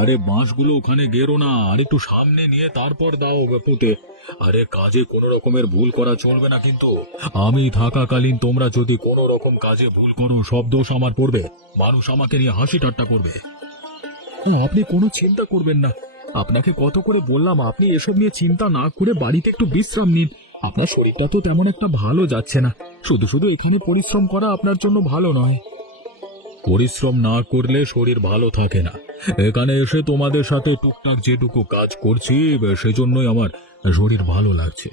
আরে বাঁশগুলো ওখানে গেরো না, আর একটু সামনে নিয়ে তারপর দাও পুঁতে। আরে কাজে কোনো রকমের ভুল করা চলবে না কিন্তু। আমি থাকাকালীন তোমরা যদি কোনো রকম কাজে ভুল করো, সব দোষ আমার পড়বে। মানুষ আমাকে নিয়ে হাসি ঠাট্টা করবে। আপনি কোনো চিন্তা করবেন না। আপনাকে কত করে বললাম আপনি এসব নিয়ে চিন্তা না করে বাড়িতে একটু বিশ্রাম নিন। আপনার শরীরটা তো তেমন একটা ভালো যাচ্ছে না। শুধু শুধু এখানে পরিশ্রম করা আপনার জন্য ভালো নয়। পরিশ্রম না করলে শরীর ভালো থাকে না। এখানে এসে তোমাদের সাথে টুকটাক যেটুকু কাজ করছি, সেজন্যই আমার শরীর ভালো লাগছে।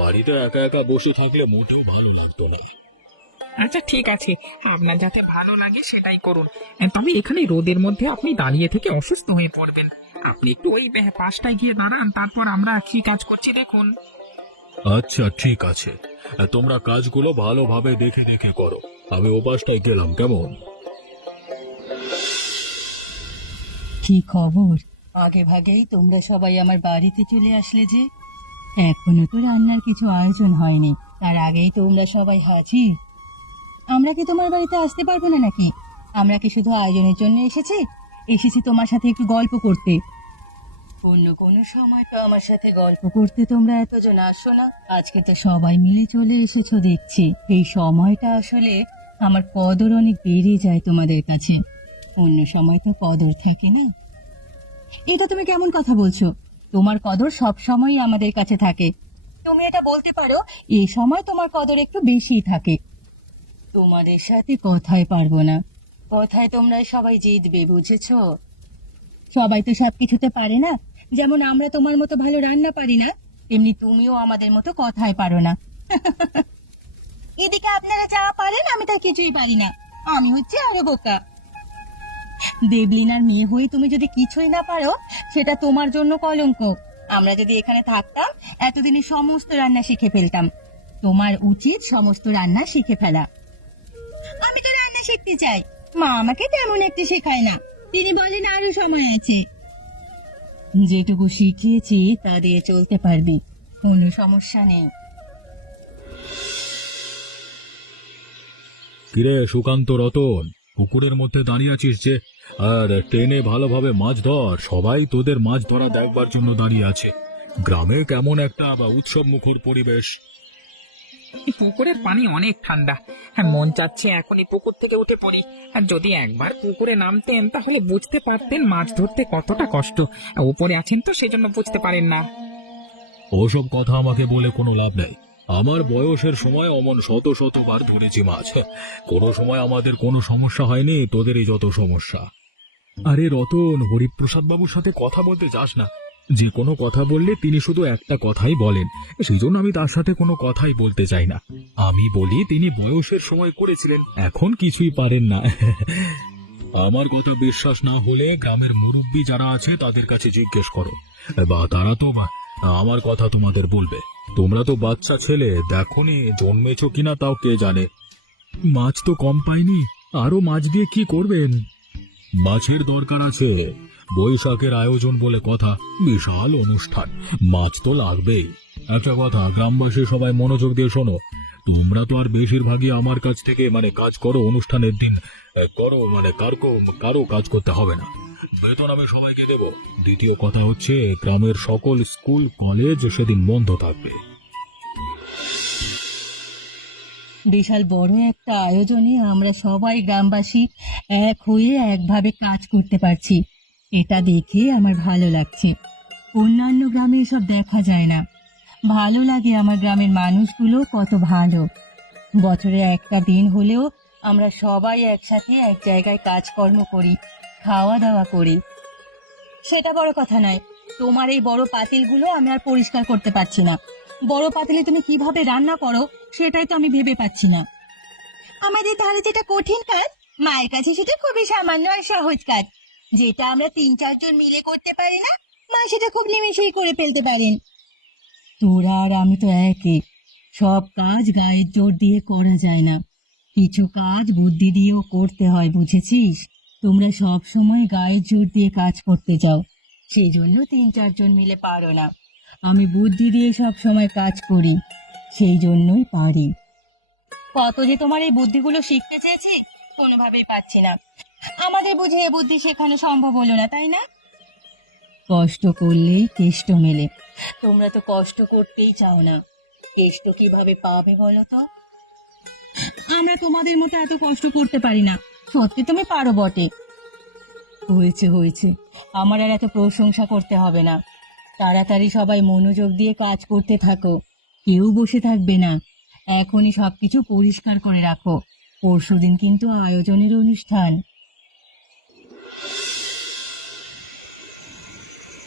বাড়িতে একা একা বসে থাকলে মোটেও ভালো লাগতো না। আচ্ছা ঠিক আছে, আপনার যাতে ভালো লাগে সেটাই করুন। তবে এখানে রোদের মধ্যে আপনি দাঁড়িয়ে থেকে অসুস্থ হয়ে পড়বেন। আপনি একটু ওই পাশটায় গিয়ে দাঁড়ান, তারপর আমরা কি কাজ করছি দেখুন। আচ্ছা ঠিক আছে, তোমরা কাজগুলো ভালোভাবে দেখে দেখে করো। আমি ওপাশটায় গেলাম, কেমন? কি খবর? আগে ভাগেই তোমরা সবাই আমার বাড়িতে চলে আসলে যে। এখনো তো রান্নার কিছু আয়োজন হয়নি, তার আগেই তোমরা সবাই হাজির। আমরা কি তোমার বাড়িতে আসতে পারবো না নাকি? আমরা কি শুধু আয়োজনের জন্য এসেছি তোমার সাথে একটু গল্প করতে। অন্য কোনো সময় তো আমার সাথে গল্প করতে তোমরা এতজন আসো না। আজকে তো সবাই মিলে চলে এসেছো দেখছি। এই সময়টা আসলে আমার কদর অনেক বেড়ে যায় তোমাদের কাছে। অন্য সময় তো কদর থাকে না। এটা তুমি কেমন কথা বলছো? তোমার কদর সব সময়ই আমাদের কাছে থাকে। তুমি এটা বলতে পারো, এই সময় তোমার কদর একটু বেশিই থাকে। তোমাদের সাথে কথায় পারবো না। কথায় তোমরা সবাই জিতবে, বুঝেছো? সবাই তো সবকিছুতে পারে না। যেমন আমরা তোমার মতো ভালো রান্না পারি না, তেমনি তুমিও আমাদের মতো কথায় পারো না। এদিকে আপনারা যা পারেন আমি তা কিছুই পারি না। আমি হচ্ছে আরো বোকা। দেবলিনার মেয়ে হয়ে তুমি যদি কিছুই না পারো, সেটা তোমার জন্য কলঙ্ক। আমরা যদি এখানে থাকতাম, এতদিনে সমস্ত রান্না শিখে ফেলতাম। তোমার উচিত সমস্ত রান্না শিখে ফেলা। আমি তো রান্না শিখতে চাই, মা আমাকে তেমন একটা শেখায় না। তিনি বলেন আরো সময় আছে। যেটুকু শিখিয়েছি তা দিয়ে চলতে পারবি, কোনো সমস্যা নেই। কিরে সুকান্ত, রতন, পুকুরের মধ্যে দাঁড়িয়ে আছিস যে? আর ট্রেনে ভালোভাবে মাছ ধর। সবাই তোদের মাছ ধরা দেখবার জন্য দাঁড়িয়ে আছে। গ্রামে কেমন একটা উৎসব মুখর পরিবেশ। পুকুরের পানি অনেক ঠান্ডা। মন চাচ্ছে এখনই পুকুর থেকে উঠে পড়ি। আর যদি একবার পুকুরে নামতেন তাহলে বুঝতে পারতেন মাছ ধরতে কতটা কষ্ট। উপরে আছেন তো সেজন্য বুঝতে পারেন না। ওসব কথা আমাকে বলে কোনো লাভ নেই। আমার বয়সের সময় অমন শত শতবার ধরেছি মাছ। কোনো সময় আমাদের কোনো সমস্যা হয়নি, তোদেরই যত সমস্যা। আরে রতন, হরিপ্রসাদ বাবুর সাথে কথা বলতে যাস না। যে কোনো কথা বললে তিনি শুধু একটা কথাই বলেন। সেই জন্য আমি তার সাথে কোনো কথাই বলতে চাই না। আমি বলি তিনি বয়সের সময় করেছিলেন, এখন কিছুই পারেন না। আমার কথা বিশ্বাস না হলে গ্রামের মুরব্বী যারা আছে তাদের কাছে জিজ্ঞেস করো, বা তারা তো আমার কথা তোমাদের বলবে। তোমরা তো বাচ্চা ছেলে, দেখোনি জন্মেছো কিনা তাও কে জানে। মাছ তো কম পাইনি, আরো মাছ দিয়ে কি করবেন? মাছের দরকার আছে। বৈশাখের আয়োজন বলে কথা, বিশাল অনুষ্ঠান, মাছ তো লাগবেই। একটা কথা, গ্রামবাসী সবাই মনোযোগ দিয়ে শোনো। তোমরা তো আর বেশিরভাগই আমার কাছ থেকে কাজ করো অনুষ্ঠানের দিন। করো কারো কাজ করতে হবে না। বেতন আমি সবাইকে দেব। দ্বিতীয় কথা হচ্ছে, গ্রামের সকল স্কুল কলেজ সেদিন বন্ধ থাকবে। বিশাল বড় একটা আয়োজনে আমরা সবাই গ্রামবাসী এক হয়ে একভাবে কাজ করতে পারছি, এটা দেখে আমার ভালো লাগছে। অন্যান্য গ্রামে এসব দেখা যায় না। ভালো লাগে, আমার গ্রামের মানুষগুলো কত ভালো। বছরে একটা দিন হলেও আমরা সবাই একসাথে এক জায়গায় কাজকর্ম করি, খাওয়া দাওয়া করি। সেটা বড় কথা নয়, তোমার এই বড় পাতিলগুলো আমি আর পরিষ্কার করতে পারছি না। বড় পাতিলে তুমি কিভাবে রান্না করো সেটাই তো আমি ভেবে পাচ্ছি না। আমাদের তাহলে যেটা কঠিন কাজ, মায়ের কাছে সেটা খুবই সামান্য আর সহজ কাজ। যেটা আমরা 3-4 জন মিলে করতে পারি না, মা সেটা খুব নিমেষেই করে ফেলতে পারেন। তোরা আর আমি তো একই। সব কাজ গায়ের জোর দিয়ে করা যায় না, কিছু কাজ বুদ্ধি দিয়েও করতে হয়, বুঝেছিস? তোমরা সব সময় গায়ের জোর দিয়ে কাজ করতে যাও, সেই জন্য 3-4 জন মিলে পারো না। আমি বুদ্ধি দিয়ে সব সময় কাজ করি, সেই জন্যই পারি। কত যে তোমার এই বুদ্ধিগুলো শিখতে চেয়েছি, কোনোভাবেই পাচ্ছি না। আমাদের বুঝে এ বুদ্ধি শেখানো সম্ভব হলো না, তাই না? কষ্ট করলেই কেষ্ট মেলে। তোমরা তো কষ্ট করতেই চাও না, কেষ্ট কিভাবে পাবে বলো তো? আমরা তোমাদের মতো এত কষ্ট করতে পারি না। সত্যি তুমি পারো বটে। হয়েছে হয়েছে, আমার আর এত প্রশংসা করতে হবে না। তাড়াতাড়ি সবাই মনোযোগ দিয়ে কাজ করতে থাকো, কেউ বসে থাকবে না। এখনই সবকিছু পরিষ্কার করে রাখো, পরশুদিন কিন্তু আয়োজনের অনুষ্ঠান।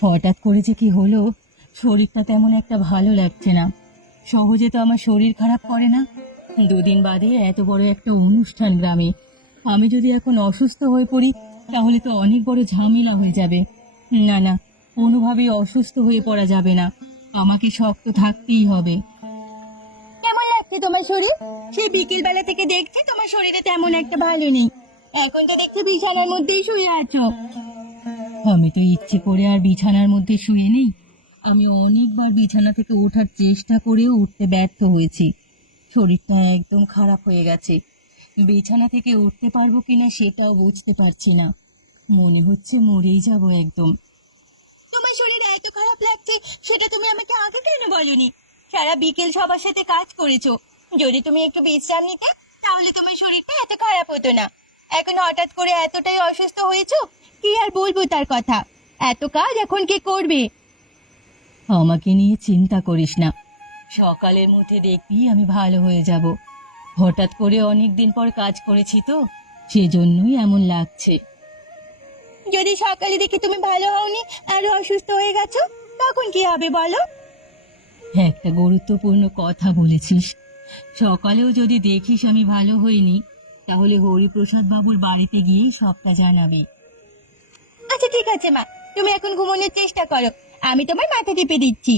হঠাৎ করে যে কি হলো, শরীরটা তেমন একটা ভালো লাগছে না। সহজে তো আমার শরীর খারাপ করে না, দুদিন বাদে এত বড় একটা অনুষ্ঠান গ্রামে। আমি যদি এখন অসুস্থ হয়ে পড়ি তাহলে তো অনেক বড় ঝামেলা হয়ে যাবে। না না, কোনোভাবেই অসুস্থ হয়ে পড়া যাবে না, আমাকে শক্ত থাকতেই হবে। কেমন লাগছে তোমার শরীর? সেই বিকেল বেলা থেকে দেখছি তোমার শরীরে তেমন একটা ভালো নেই। এখন তো দেখছি বিছানার মধ্যেই শুয়ে আছো। আমি তো ইচ্ছে করে আর বিছানার মধ্যে শুয়ে নেই। আমি অনেকবার বিছানা থেকে ওঠার চেষ্টা করেও উঠতে ব্যর্থ হয়েছি। শরীরটা একদম খারাপ হয়ে গেছে। বিছানা থেকে উঠতে পারবো কিনা সেটাও বুঝতে পারছি না। মনে হচ্ছে মরেই যাব একদম। তোমার শরীর এত খারাপ লাগছে সেটা তুমি আমাকে আগে কেন বলনি? সারা বিকেল সবার সাথে কাজ করেছো। যদি তুমি একটু বিশ্রাম নিতে তাহলে তোমার শরীরটা এত খারাপ হতো না। এখন হঠাৎ করে এতটাই অসুস্থ হয়েছো, কি আর বলবো তার কথা। এত কাজ এখন কে করবে? আমাকে নিয়ে চিন্তা করিস না, সকালের মধ্যে দেখবি আমি ভালো হয়ে যাব। হঠাৎ করে অনেক দিন পর কাজ করেছি তো, সেজন্যই এমন লাগছে। যদি সকালে দেখি তুমি ভালো হওনি, আরো অসুস্থ হয়ে গেছো, তখন কি হবে বলো? একটা গুরুত্বপূর্ণ কথা বলেছিস। সকালেও যদি দেখিস আমি ভালো হইনি, তাহলে হরিপ্রসাদ বাবুর বাড়িতে গিয়ে সবটা জানাবে। আচ্ছা ঠিক আছে মা, তুমি এখন ঘুমানোর চেষ্টা করো, আমি তোমার মাথা টিপে দিচ্ছি।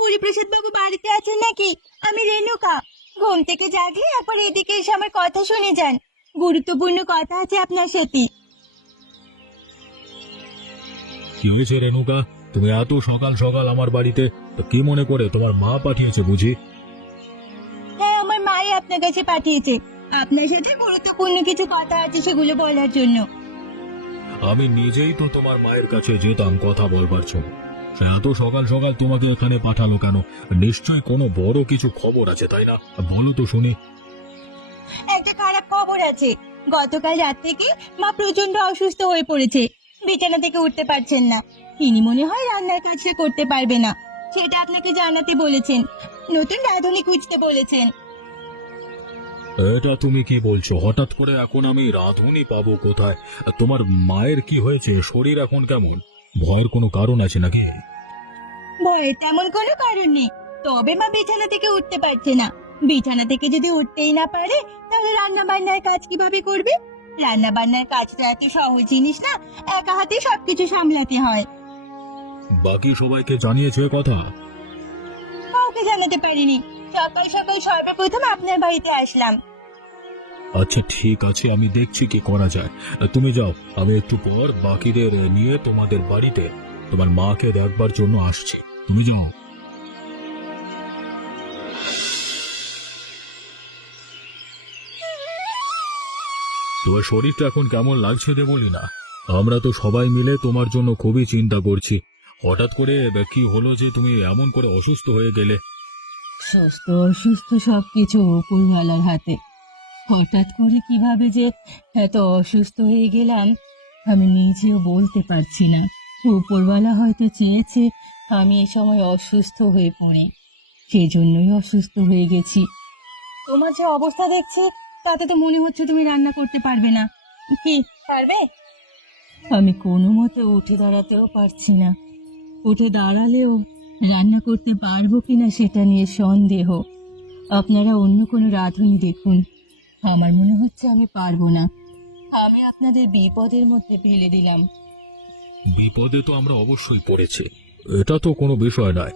হরিপ্রসাদ বাবু বাড়িতে আছেন নাকি? আমি রেণুকা। ঘুম থেকে জাগলে একবার এদিকে এসে আমার কথা শুনে যান, গুরুত্বপূর্ণ কথা আছে আপনার সাথে। কি হয়েছে রেণুকা, তুমি এত সকাল সকাল আমার বাড়িতে? তো কি মনে করে, তোমার মা পাঠিয়েছে বুঝি? হ্যাঁ, আমার মাই আপনার কাছে পাঠিয়েছে। আপনার সাথে গুরুত্বপূর্ণ কিছু কথা আছে, সেগুলো বলার জন্য। আমি নিজেই তো তোমার মায়ের কাছে যেতাম কথা বলবার জন্য। সে এত সকাল সকাল তোমাকে এখানে পাঠালো কেন? নিশ্চয়ই কোনো বড় কিছু খবর আছে, তাই না? বলো তো শুনি। একটা খারাপ খবর আছে। গতকাল রাত থেকে মা প্রচন্ড অসুস্থ হয়ে পড়েছে, বিছানা থেকে উঠতে পারছেন না। তিনি মনে হয় রান্নার কাজটা করতে পারবে না, সেটা আপনাকে জানাতে বলেছেন। নতুন রাঁধুনি খুঁজতে বলেছেন। এটা তুমি কি বলছো? হঠাৎ করে এখন আমি রাঁধুনি পাবো কোথায়? তোমার মায়ের কি হয়েছে? শরীর এখন কেমন? ভয়ের কোনো কারণ আছে নাকি? ভয়ের তেমন কোনো কারণ নেই, তবে মা বিছানা থেকে উঠতে পারছে না। বিছানা থেকে যদি উঠতেই না পারে তাহলে রান্না বান্নার কাজ কিভাবে করবে? রান্না বান্নার কাজটা এত সহজ জিনিস না, একা হাতে সবকিছু সামলাতে হয়। বাকি সবাইকে জানিয়েছো এ কথা? কাউকে জানাতে পারিনি। সকাল সকাল সর্বপ্রথম আপনার বাড়িতে আসলাম। আচ্ছা ঠিক আছে, আমি দেখছি কি করা যায়। তুমি যাও, আমি একটু পর বাকিদের নিয়ে তোমাদের বাড়িতে তোমার মাকে দেখবার জন্য আসছি। তুমি যাও। তোমার শরীরটা এখন কেমন লাগছে রে বলি না? আমরা তো সবাই মিলে তোমার জন্য খুবই চিন্তা করছি। হঠাৎ করে কি হলো যে তুমি এমন করে অসুস্থ হয়ে গেলে? সুস্থ অসুস্থ সবকিছু উপরওয়ালার হাতে। হঠাৎ করে কিভাবে যে এত অসুস্থ হয়ে গেলাম আমি নিজেও বলতে পারছি না। উপরওয়ালা হয়তো চেয়েছে আমি এই সময় অসুস্থ হয়ে পড়ি, সেজন্যই অসুস্থ হয়ে গেছি। তোমার যে অবস্থা দেখছি তাতে তো মনে হচ্ছে তুমি রান্না করতে পারবে না। কি পারবে? আমি কোনো মতে উঠে দাঁড়াতেও পারছি না। উঠে দাঁড়ালেও রান্না করতে পারবো কিনা সেটা নিয়ে সন্দেহ। আপনারা অন্য কোনো রাঁধুনি দেখুন, আমার মনে হচ্ছে আমি পারবো না। আমি আপনাদের বিপদের মধ্যে ফেলে দিলাম। বিপদে তো আমরা অবশ্যই পড়েছি, এটা তো কোনো বিষয় নয়।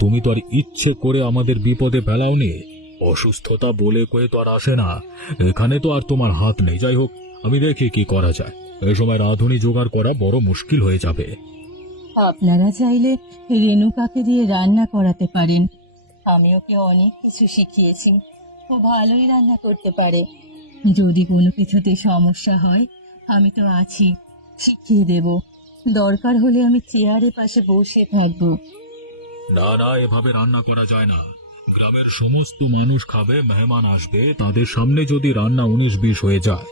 তুমি তো আর ইচ্ছে করে আমাদের বিপদে ফেলাওনি। অসুস্থতা বলে কয়ে তো আর আসে না, এখানে তো আর তোমার হাত নেই। যাই হোক, আমি দেখি কি করা যায়। এই সময় রাঁধুনি জোগাড় করা বড় মুশকিল হয়ে যাবে। আপনারা চাইলে রেণুকাকে দিয়ে রান্না করাতে পারেন। আমি ওকে অনেক কিছু শিখিয়েছি, ও ভালোই রান্না করতে পারে। যদি কোনো কিছুতে সমস্যা হয় আমি তো আছি, শিখিয়ে দেব। দরকার হলে আমি চেয়ারের পাশে বসে থাকবো। না না, এভাবে রান্না করা যায় না। গ্রামের সমস্ত মানুষ খাবে, মেহমান আসবে, তাদের সামনে যদি রান্না 19-20 হয়ে যায়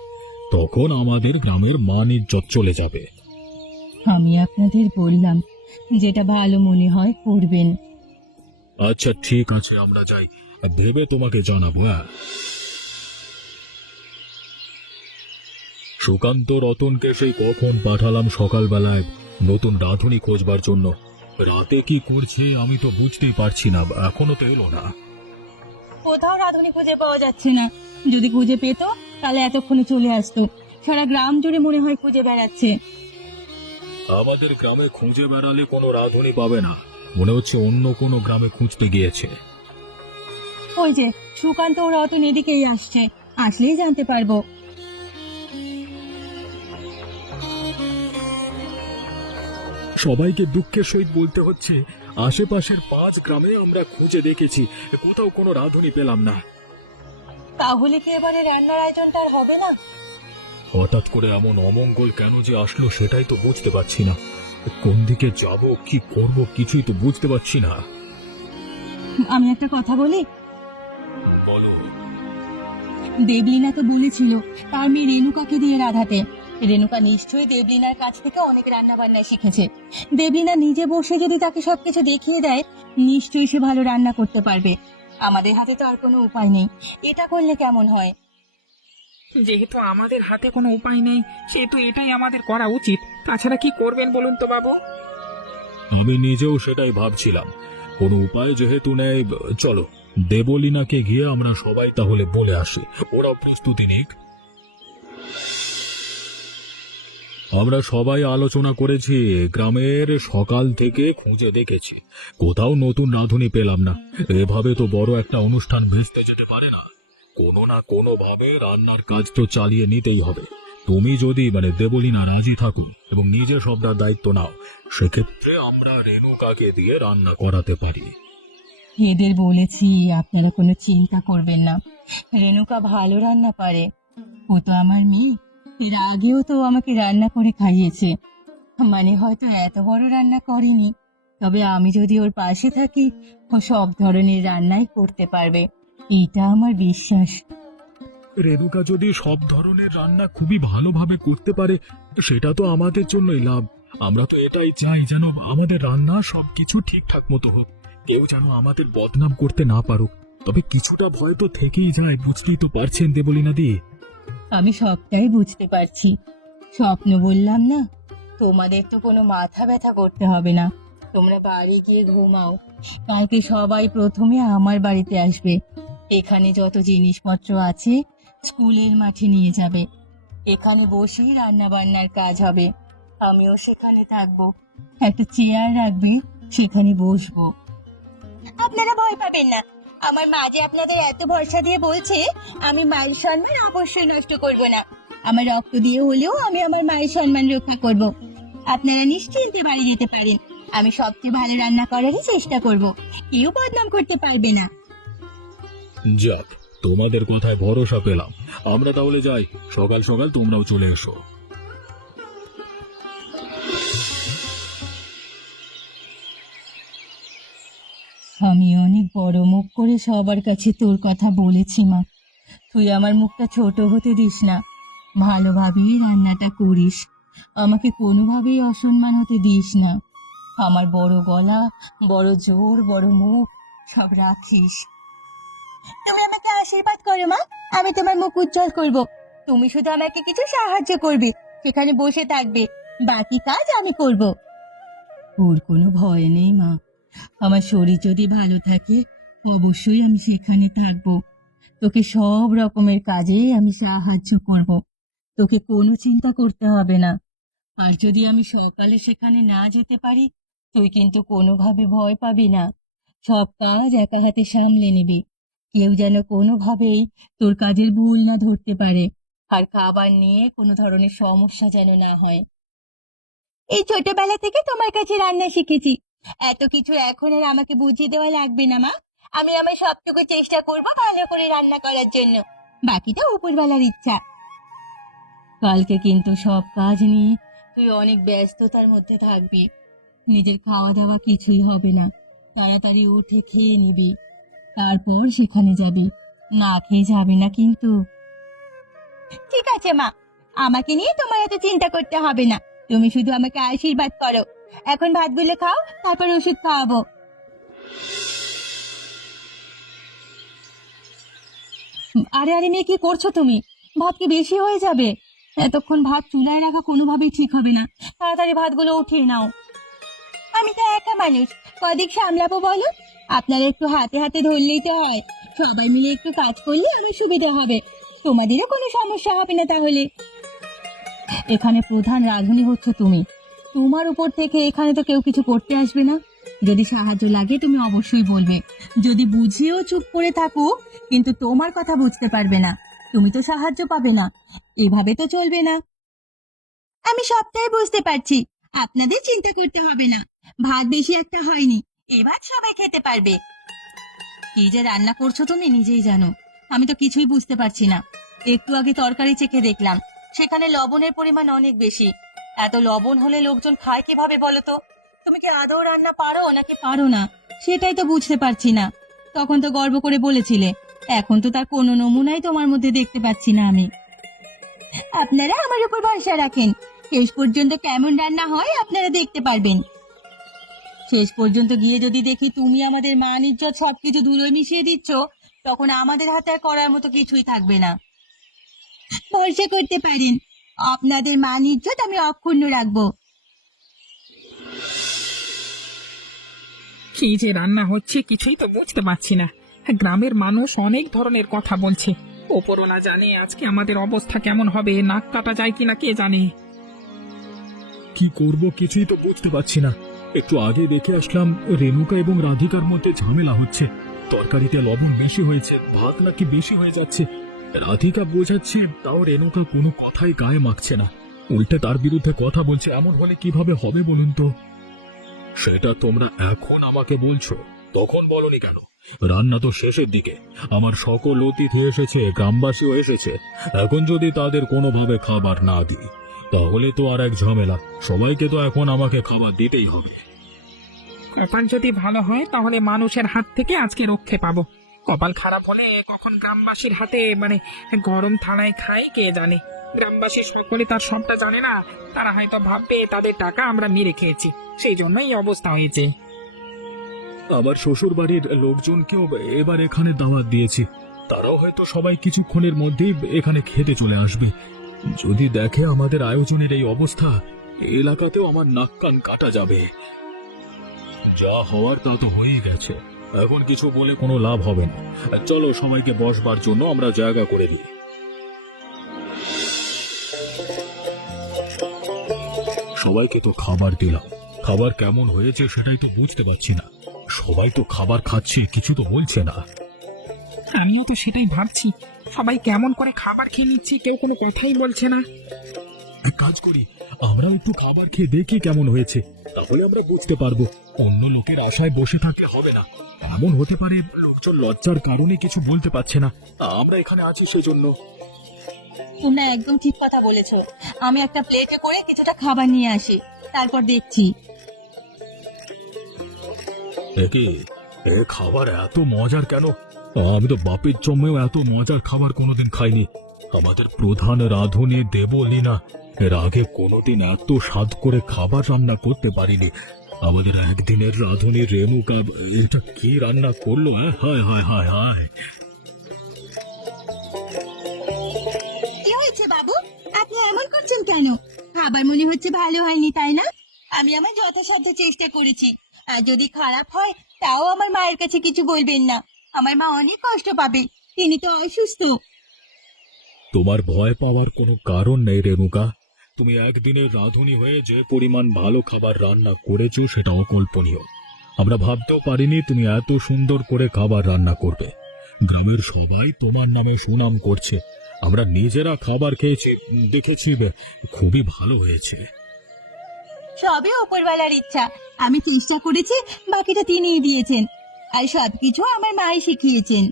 তখন আমাদের গ্রামের মান ইজ্জত চলে যাবে। আমি আপনাদের বললাম, যেটা ভালো মনে হয় করবেন। আচ্ছা ঠিক আছে, আমরা যাই, ভেবে তোমাকে জানাবো। হ্যাঁ, সুকান্ত রতনকে সেই কখন পাঠালাম সকালবেলায় নতুন রাঁধুনি খোঁজবার জন্য। রাতে কি করছে আমি তো বুঝতেই পারছি না, এখনো তো এলো না। কোথাও রাঁধুনি খুঁজে পাওয়া যাচ্ছে না। যদি খুঁজে পেতো তাহলে এতক্ষণে চলে আসতো। সারা গ্রাম জুড়ে মনে হয় খুঁজে বেড়াচ্ছে। আমাদের গ্রামে খুঁজে বেড়ালে কোনো রাঁধুনি পাবে না, মনে হচ্ছে অন্য কোনো গ্রামে খুঁজতে গিয়েছে। ওই যে সুকান্ত ও রতন এদিকেই আসছে, আসলেই জানতে পারবো। সবাইকে দুঃখের সহিত বলতে হচ্ছে, আশেপাশের 5 গ্রামে আমরা খুঁজে দেখেছি, কোথাও কোনো রাঁধুনি পেলাম না। তাহলে কি এবারে রান্নার আয়োজনটা আর হবে না? হঠাৎ করে এমন অমঙ্গল কেন যে আসলো সেটাই তো বুঝতে পারছি না। কোন দিকে যাব, কি করব, কিছুই তো বুঝতে পারছি না। আমি একটা কথা বলি। বলো। দেবলীনা তো বলেছিল তার মেয়ে রেণুকাকে দিয়ে রাঁধাতে। রেণুকা নিশ্চয়ই দেবলীনার কাছ থেকে অনেক রান্না বান্না শিখেছে। দেবলীনা নিজে বসে যদি তাকে সবকিছু দেখিয়ে দেয়, নিশ্চয়ই সে ভালো রান্না করতে পারবে। আমাদের হাতে তো আর কোনো উপায় নেই, এটা করলে কেমন হয়? যেহেতু আমাদের হাতে কোনো উপায় নেই, সেহেতু এটাই আমাদের করা উচিত। তাছাড়া কি করবেন বলুন তো বাবু? আমি নিজেও সেটাই ভাবছিলাম, কোনো উপায় যেহেতু নেই, চলো দেবলীনাকে গিয়ে আমরা সবাই তাহলে বলে আসি, ওরা প্রস্তুতি নিক। আমরা সবাই আলোচনা করেছি, গ্রামের সকাল থেকে খুঁজে দেখেছি, কোথাও নতুন রাঁধুনি পেলাম না। এভাবে তো বড় একটা অনুষ্ঠান ভেস্তে যেতে পারে না। কোনো না কোনো ভাবে রান্নার কাজ তো চালিয়ে নিতেই হবে। তুমি যদি দেবলীনা রাজি থাকুন এবং নিজে সবটার দায়িত্ব নাও, সেক্ষেত্রে আমরা রেণুকাকে দিয়ে রান্না করাতে পারি। এদের বলেছি আপনারা কোনো চিন্তা করবেন না, রেণুকা ভালো রান্না পারে। ও তো আমার মেয়ে, এর আগেও তো আমাকে রান্না করে খাইয়েছে। মানে হয়তো এত বড় রান্না করেনি, তবে আমি যদি ওর পাশে থাকি ও সব ধরনের রান্নাই করতে পারবে, এটা আমার বিশ্বাস। রেণুকা যদি সব ধরনের রান্না খুবই ভালোভাবে করতে পারে, সেটা তো আমাদের জন্যই লাভ। আমরা তো এটাই চাই, যেন আমাদের রান্না সবকিছু ঠিকঠাক মতো হোক, কেউ যেন আমাদের বদনাম করতে না পারুক। তবে কিছুটা ভয় তো থেকেই যায়, বুঝতেই তো পারছেন দেবলীনা দি। আমি সবটাই বুঝতে পারছি। স্বপ্ন বললাম না, তোমাদের তো কোনো মাথা ব্যথা করতে হবে না। তোমরা বাড়ি গিয়ে ঘুমাও। কালকে সবাই প্রথমে আমার বাড়িতে আসবে। এখানে যত জিনিসপত্র আছে স্কুলের মাঠে নিয়ে যাবে। এখানে বসেই রান্না বান্নার কাজ হবে। আমিও সেখানে থাকবো। একটা চেয়ার রাখবে, সেখানে বসবো। আপনারা ভয় পাবেন না। আমার মা যে আপনাদের এত ভরসা দিয়ে বলছে, আমি মায়ের সম্মান অবশ্যই নষ্ট করব না। আমার রক্ত দিয়ে হলেও আমি আমার মায়ের সম্মান রক্ষা করব। আপনারা নিশ্চিন্তে বাড়ি যেতে পারেন। আমি সবচেয়ে ভালো রান্না করারই চেষ্টা করব। কেউ বদনাম করতে পারবে না। যাক, তোমাদের কথায় ভরসা পেলাম। আমরা তাহলে যাই, সকাল সকাল তোমরাও চলে এসো। আমি অনেক বড় মুখ করে সবার কাছে তোর কথা বলেছি মা। তুই আমার মুখটা ছোট হতে দিস না। ভালোভাবেই রান্নাটা করিস। আমাকে কোনোভাবেই অসম্মান হতে দিস না। আমার বড় গলা, বড় জোর, বড় মুখ সব রাখিস। তুমি আমাকে আশীর্বাদ করো মা, আমি তোমার মুখ উজ্জ্বল করব। তুমি শুধু আমাকে কিছু সাহায্য করবে, সেখানে বসে থাকবে, বাকি কাজ আমি করব। ওর কোনো ভয় নেই মা। আমার শরীর যদি ভালো থাকে অবশ্যই আমি সেখানে থাকবো। তোকে সব রকমের কাজে আমি সাহায্য করব। তোকে কোনো চিন্তা করতে হবে না। আর যদি আমি সকালে সেখানে না যেতে পারি, তুই কিন্তু কোনোভাবে ভয় পাবি না। সব কাজ একা হাতে সামলে নিবি। কেউ যেন কোনোভাবেই তোর কাজের ভুল না ধরতে পারে। আর খাবার নিয়ে কোনো ধরনের সমস্যা যেন না হয়। এই ছোটবেলা থেকে তোমার কাছে রান্না শিখেছি। এত কিছু এখন আর আমাকে বুঝিয়ে দেওয়া লাগবে না মা। আমি আমার সবটুকু চেষ্টা করব ভালো করে রান্না করার জন্য। বাকিটা উপরওয়ালার ইচ্ছা। কালকে কিন্তু সব কাজ নিয়ে তুই অনেক ব্যস্ততার মধ্যে থাকবি। নিজের খাওয়া দাওয়া কিছুই হবে না, তাড়াতাড়ি উঠে খেয়ে নিবি, তারপর সেখানে যাবি। না খেয়ে যাবি না কিন্তু। ঠিক আছে মা, আমাকে নিয়ে তোমার এত চিন্তা করতে হবে না। তুমি শুধু আমাকে আশীর্বাদ করো। এখন ভাতগুলো খাও, তারপর ওষুধ খাওয়াবো। আরে আরে মেয়ে, কি করছো তুমি? ভাত কি বেশি হয়ে যাবে? এতক্ষণ ভাত চুলায় রাখা কোনোভাবেই ঠিক হবে না। তাড়াতাড়ি ভাতগুলো উঠিয়ে নাও। আমি তো একা মানুষ, কদিক সামলাবো বলো? আপনারা একটু হাতে হাতে ধরলেই তো হয়। সবাই মিলে একটু কাজ করলে আমার সুবিধা হবে, তোমাদেরও কোনো সমস্যা হবে না। তাহলে এখানে প্রধান রাঁধুনি হচ্ছে তুমি। তোমার উপর থেকে এখানে তো কেউ কিছু করতে আসবে না। যদি সাহায্য লাগে তুমি অবশ্যই বলবে। যদি বুঝিয়েও চুপ করে থাকো, কিন্তু তোমার কথা বুঝতে পারবে না, তুমি তো সাহায্য পাবে না। এভাবে তো চলবে না। আমি সবটাই বুঝতে পারছি, আপনাদের চিন্তা করতে হবে না। ভাত বেশি একটা হয়নি, এবার সবাই খেতে পারবে। কি যে রান্না করছো তুমি নিজেই জানো, আমি তো কিছুই বুঝতে পারছি না। একটু আগে তরকারি চেখে দেখলাম, সেখানে লবণের পরিমাণ অনেক বেশি। এত লবণ হলে লোকজন খায় কিভাবে বলো তো? তুমি কি আদৌ রান্না পারো নাকি পারো না, সেটাই তো বুঝতে পারছি না। তখন তো গর্ব করে বলেছিলে, এখন তো তার কোনো নমুনাই তোমার মধ্যে দেখতে পাচ্ছি না আমি। আপনারা আমার উপর ভরসা রাখেন, শেষ পর্যন্ত কেমন রান্না হয় আপনারা দেখতে পারবেন। শেষ পর্যন্ত গিয়ে যদি দেখি তুমি আমাদের মান ইজ্জত সবকিছু ধুলোয় মিশিয়ে দিচ্ছ, তখন আমাদের হাতে আর করার মতো কিছুই থাকবে না। ভরসা করতে পারেন, আপনাদের মান ইজ্জত আমি অক্ষুণ্ণ রাখবো। কি যে রান্না হচ্ছে কিছুই তো বুঝতে পারছি না। গ্রামের মানুষ অনেক ধরনের কথা বলছে। ওপরওয়ালা জানে আজকে আমাদের অবস্থা কেমন হবে, নাক কাটা যায় কিনা কে জানে। কি করব কিছুই তো বুঝতে পারছি না। একটু আগে দেখে আসলাম রেণুকা এবং রাধিকার মধ্যে ঝামেলা হচ্ছে। তরকারিতে লবণ বেশি হয়েছে, ভাত নাকি বেশি হয়ে যাচ্ছে। রাধিকা বোঝাচ্ছে, তাও রেণুকা কোনো কথাই গায়ে মাখছে না, উল্টে তার বিরুদ্ধে কথা বলছে। এমন হলে কিভাবে হবে বলুন তো? সেটা তোমরা এখন আমাকে বলছো, তখন বলনি কেন? রান্না তো শেষের দিকে, আমার সকল অতিথি এসেছে, গ্রামবাসীও এসেছে। এখন যদি তাদের কোনোভাবে খাবার না দিই, তাহলে তো আর এক ঝামেলা। সবাইকে তো এখন আমাকে খাবার দিতেই হবে। কপাল যদি ভালো হয় তাহলে মানুষের হাত থেকে আজকে রক্ষে পাবো। কপাল খারাপ হলে কখন গ্রামবাসীর হাতে গরম থালায় খাই কে জানে। গ্রামবাসী সকলে তার সবটা জানে না, তারা হয়তো ভাববে তাদের টাকা আমরা মেরে খেয়েছি, সেই জন্যই এই অবস্থা হয়েছে। আবার শ্বশুর বাড়ির লোকজনকেও এবার এখানে দাওয়াত দিয়েছি, তারাও হয়তো সবাই কিছুক্ষণের মধ্যেই এখানে খেতে চলে আসবে। যদি দেখে আমাদের আয়োজনের এই অবস্থা, এলাকাতেও আমার নাক কান কাটা যাবে। যা হওয়ার তা তো হয়েই গেছে, এখন কিছু বলে কোনো লাভ হবে না। চলো সবাইকে বসবার জন্য আমরা জায়গা করে দিই। সবাইকে তো খাবার দিলাম, খাবার কেমন হয়েছে সেটাই তো বুঝতে পারছি না। সবাই তো খাবার খাচ্ছে, কিছু তো বলছে না। আমিও তো সেটাই ভাবছি, সবাই কেমন করে খাবার খেয়ে নিচ্ছে, কেউ কোনো কথাই বলছে না। এক কাজ করি, আমরা একটু খাবার খেয়ে দেখি কেমন হয়েছে, তাহলে আমরা বুঝতে পারবো। অন্য লোকের আশায় বসে থাকলে হবে না। এমন হতে পারে লোকজন লজ্জার কারণে কিছু বলতে পারছে না, আমরা এখানে আছি সেজন্য। তোমরা একদম ঠিক কথা বলেছো। আমি একটা প্লেটে করে কিছুটা খাবার নিয়ে আসি, তারপর দেখছি। একে এ খাবার এত মজার কেন? আমি তো বাপের জন্মেও এত মজার খাবার কোনোদিন খাইনি। আমাদের প্রধান রাঁধুনি দেবলীনা এর আগে কোনোদিন এত স্বাদ করে খাবার রান্না করতে পারিনি। আমাদের একদিনের রাঁধুনি রেণুকা এটা কি রান্না করলো! হায় হায় হায় হায়! কি হয়েছে বাবু, আপনি এমন করছেন কেন? খাবার মনে হচ্ছে ভালো হয়নি, তাই না? আমি আমার যথাসাধ্য চেষ্টা করেছি, আর যদি খারাপ হয় তাও আমার মায়ের কাছে কিছু বলবেন না। আমার মা অনেক কষ্ট পাবে, তিনি তো অসুস্থ। তোমার ভয় পাওয়ার কোনো কারণ নেই রেণুকা। তুমি একদিনের রাঁধুনি হয়ে যে পরিমাণ ভালো খাবার রান্না করেছো সেটা অকল্পনীয়। আমরা ভাবতেও পারিনি তুমি এত সুন্দর করে খাবার রান্না করবে। গ্রামের সবাই তোমার নামে সুনাম করছে। আমরা নিজেরা খাবার খেয়েছি, দেখেছি, খুবই ভালো হয়েছে। সবই উপরওয়ালার ইচ্ছা। আমি চেষ্টা করেছি, বাকিটা তিনিই দিয়েছেন, আর সবকিছু আমার মাই শিখিয়েছেন।